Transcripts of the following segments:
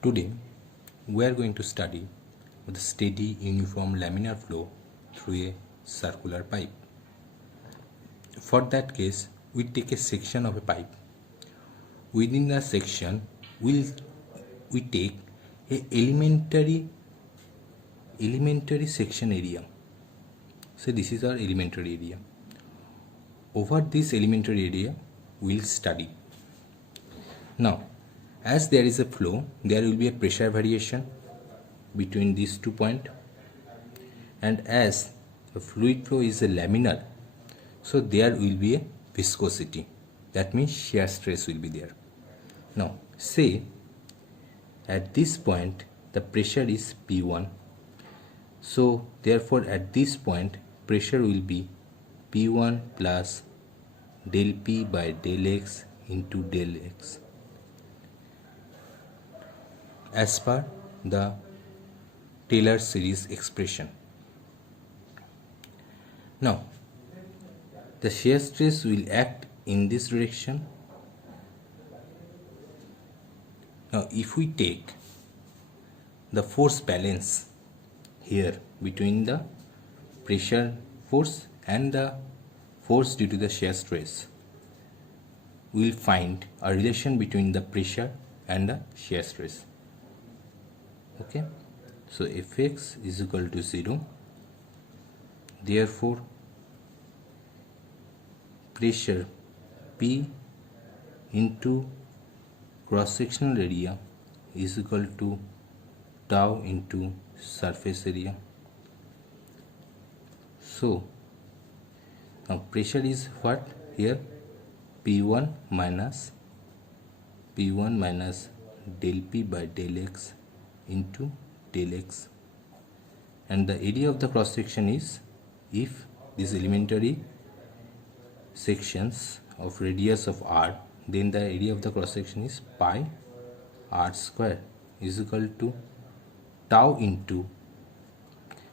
Today, we are going to study the steady uniform laminar flow through a circular pipe. For that case, we take a section of a pipe. Within the section, we take a elementary section area. So this is our elementary area. Over this elementary area, we'll study. Now, as there is a flow, there will be a pressure variation between these 2 points, and as the fluid flow is a laminar, so there will be a viscosity. That means shear stress will be there. Now, say at this point the pressure is P1, so therefore at this point pressure will be P1 plus del P by del X into del X, as per the Taylor series expression. Now, the shear stress will act in this direction. Now, if we take the force balance here between the pressure force and the force due to the shear stress, we will find a relation between the pressure and the shear stress. Okay, so Fx is equal to 0. Therefore, pressure P into cross-sectional area is equal to tau into surface area. So, now pressure is what here? P1 minus del P by del X into del X, and the area of the cross section is, if these elementary sections of radius of r, then the area of the cross section is pi r square is equal to tau into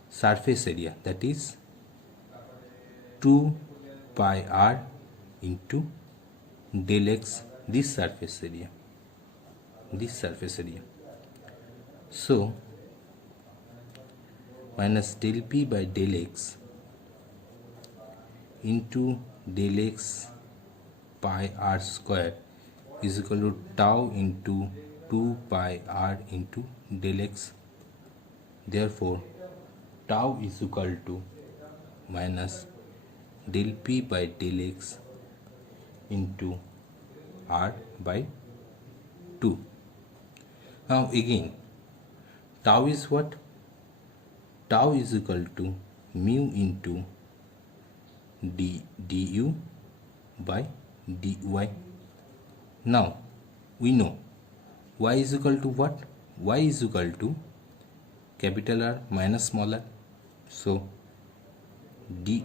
surface area, that is 2 pi r into del X, this surface area. So minus del P by del X into del X pi r square is equal to tau into 2 pi r into del X. Therefore, tau is equal to minus del P by del X into r by 2. Now again, tau is what? Tau is equal to mu into du by dy. Now we know y is equal to what? Y is equal to capital R minus small r. So dy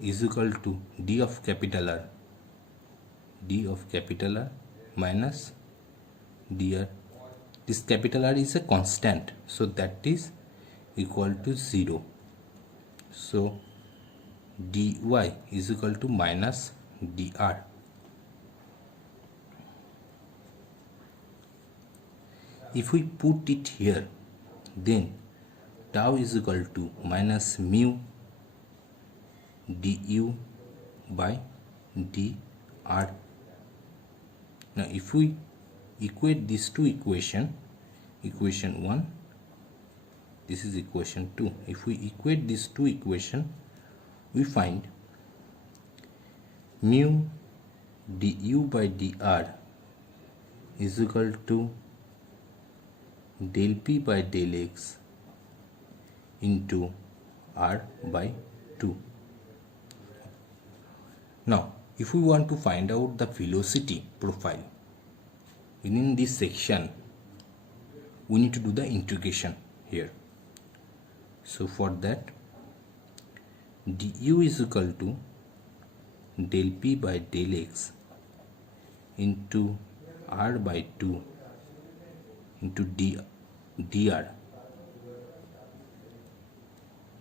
is equal to d of capital R minus dr. This capital R is a constant, so that is equal to 0. So dy is equal to minus dr. If we put it here, then tau is equal to minus mu du by dr. Now if we equate these two equation 1, this is equation 2. If we equate these two equation, we find mu du by dr is equal to del P by del X into r by 2. Now, if we want to find out the velocity profile within this section, we need to do the integration here. So for that, du is equal to del P by del X into r by 2 into dr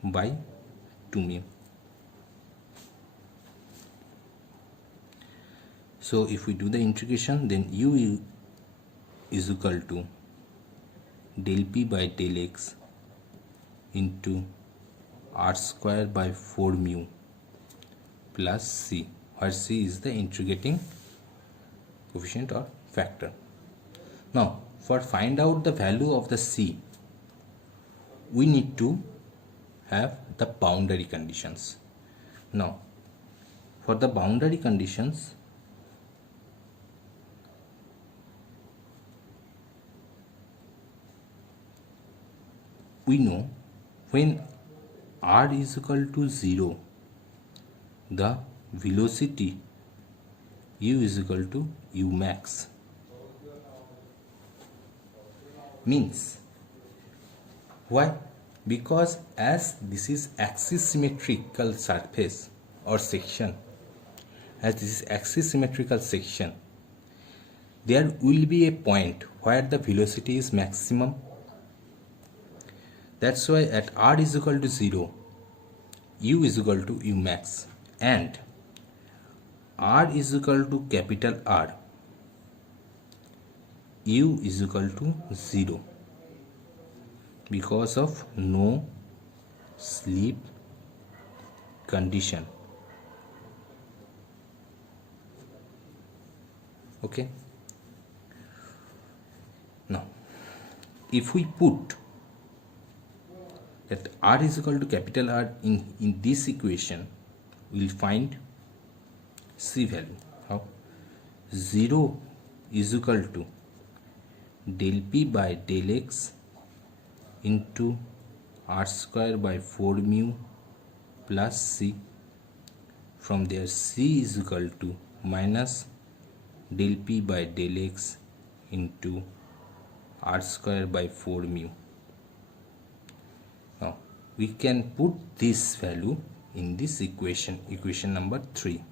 by 2 mu. So if we do the integration, then u is equal to del p by del x into r square by 4 mu plus c, where c is the integrating coefficient or factor. Now, for find out the value of the c, we need to have the boundary conditions. Now, for the boundary conditions, we know when r is equal to 0, the velocity u is equal to u max. Means, why? Because as this is axis symmetrical surface or section, as this is axis symmetrical section, there will be a point where the velocity is maximum. That's why at r is equal to 0, u is equal to u max, and r is equal to capital R, u is equal to 0 because of no slip condition. Okay. Now, if we put that r is equal to capital R in this equation, we will find c value. How? 0 is equal to del p by del x into r square by 4 mu plus c. From there, c is equal to minus del p by del x into r square by 4 mu. Now, we can put this value in this equation number 3.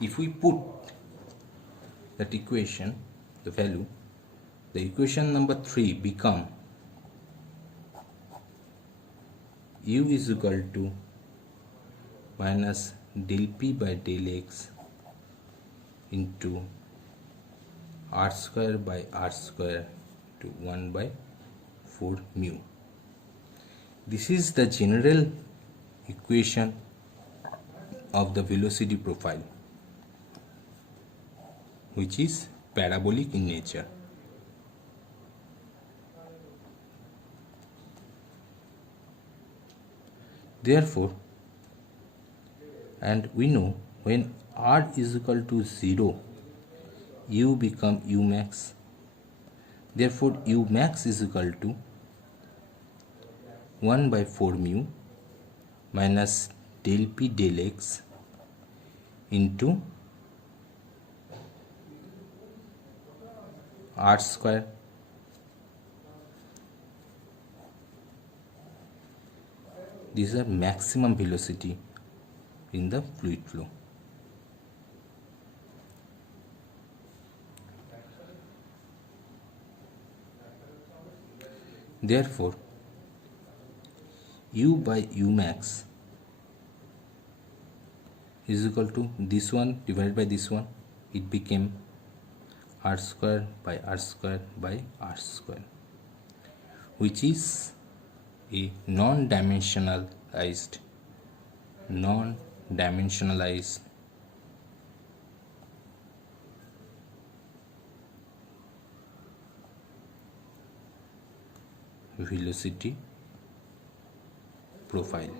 If we put that equation, the value, the equation number 3 become u is equal to minus del p by del x into r square by r square to 1 by 4 mu. This is the general equation of the velocity profile, which is parabolic in nature. Therefore, and we know when r is equal to 0, u become u max. Therefore, u max is equal to 1 by 4 mu minus del p del x into r square. These are maximum velocity in the fluid flow. Therefore, u by u max is equal to this one divided by this one. It became r square by r square by r square, which is a non-dimensionalized velocity profile.